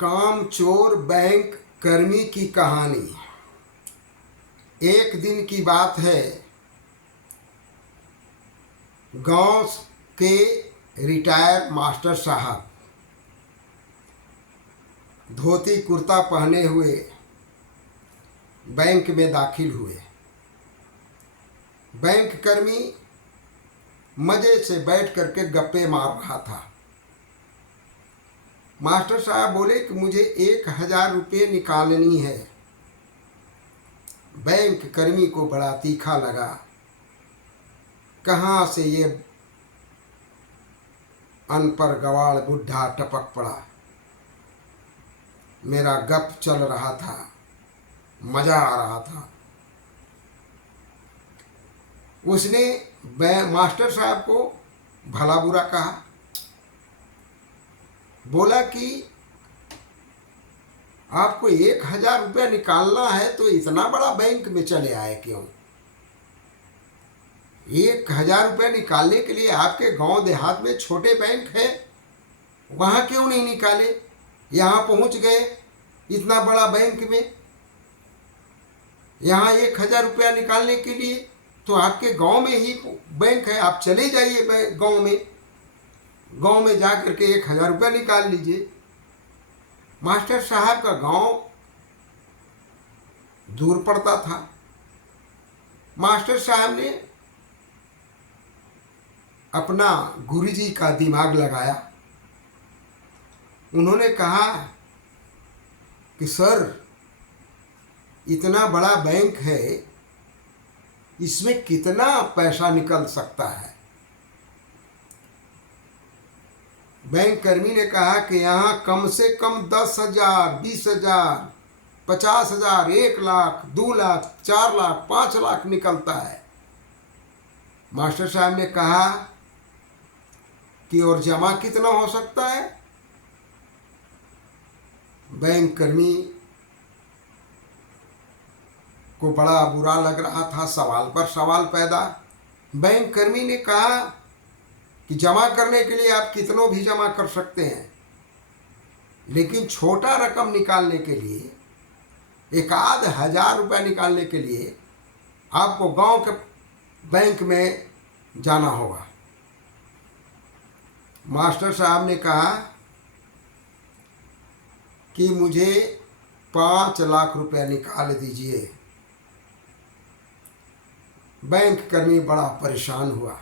कामचोर बैंक कर्मी की कहानी। एक दिन की बात है, गांव के रिटायर मास्टर साहब धोती कुर्ता पहने हुए बैंक में दाखिल हुए। बैंक कर्मी मजे से बैठ करके गप्पे मार रहा था। मास्टर साहब बोले कि मुझे 1000 रुपये निकालनी है। बैंक कर्मी को बड़ा तीखा लगा, कहाँ से ये अनपढ़ गवाड़ बुढ़ा टपक पड़ा। मेरा गप चल रहा था, मजा आ रहा था। उसने मास्टर साहब को भला बुरा कहा, बोला कि आपको 1000 रुपया निकालना है तो इतना बड़ा बैंक में चले आए क्यों? 1000 रुपया निकालने के लिए आपके गांव देहात में छोटे बैंक है, वहां क्यों नहीं निकाले? यहाँ पहुंच गए इतना बड़ा बैंक में। यहाँ 1000 रुपया निकालने के लिए तो आपके गांव में ही बैंक है, आप चले जाइए गांव में जा करके 1000 रुपया निकाल लीजिए। मास्टर साहब का गांव दूर पड़ता था। मास्टर साहब ने अपना गुरुजी का दिमाग लगाया। उन्होंने कहा कि सर, इतना बड़ा बैंक है, इसमें कितना पैसा निकल सकता है? बैंक कर्मी ने कहा कि यहाँ कम से कम 10,000, 20,000, 50,000, 1 लाख, 2 लाख, 4 लाख, 5 लाख निकलता है। मास्टर साहब ने कहा कि और जमा कितना हो सकता है? बैंक कर्मी को बड़ा बुरा लग रहा था, सवाल पर सवाल पैदा। बैंक कर्मी ने कहा कि जमा करने के लिए आप कितनों भी जमा कर सकते हैं, लेकिन छोटा रकम निकालने के लिए, 1000 रुपया निकालने के लिए आपको गांव के बैंक में जाना होगा। मास्टर साहब ने कहा कि मुझे 5 लाख रुपया निकाल दीजिए। बैंक कर्मी बड़ा परेशान हुआ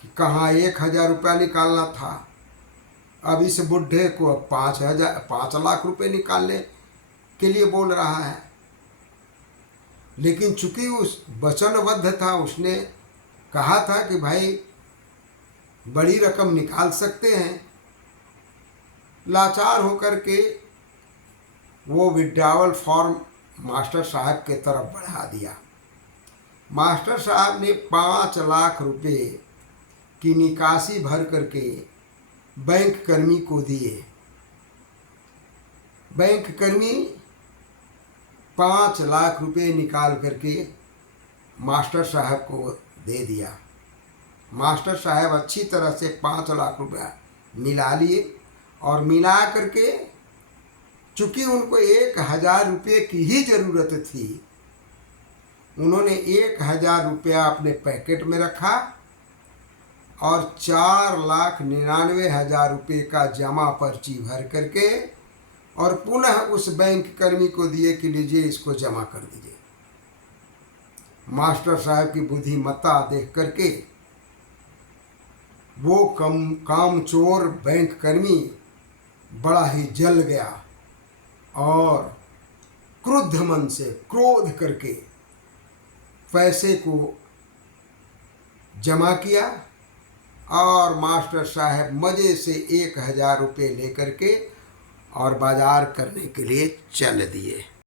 कि कहाँ 1000 रुपया निकालना था, अब इस बुढ़े को 5 लाख रुपए निकालने के लिए बोल रहा है। लेकिन चूंकि उस वचनबद्ध था, उसने कहा था कि भाई बड़ी रकम निकाल सकते हैं। लाचार होकर के वो विड्रावल फॉर्म मास्टर साहब के तरफ बढ़ा दिया। मास्टर साहब ने 5 लाख रुपए की निकासी भर करके बैंक कर्मी को दिए। बैंक कर्मी 5 लाख रुपए निकाल करके मास्टर साहब को दे दिया। मास्टर साहब अच्छी तरह से 5 लाख रुपया मिला लिए और मिला करके, चूंकि उनको 1000 रुपये की ही ज़रूरत थी, उन्होंने 1000 रुपया अपने पैकेट में रखा और 4,99,000 रुपये का जमा पर्ची भर करके और पुनः उस बैंक कर्मी को दिए कि लीजिए इसको जमा कर दीजिए। मास्टर साहब की बुद्धिमत्ता देख करके वो कामचोर बैंक कर्मी बड़ा ही जल गया और क्रुद्ध मन से क्रोध करके पैसे को जमा किया और मास्टर साहब मज़े से 1000 रुपये लेकर के और बाजार करने के लिए चल दिए।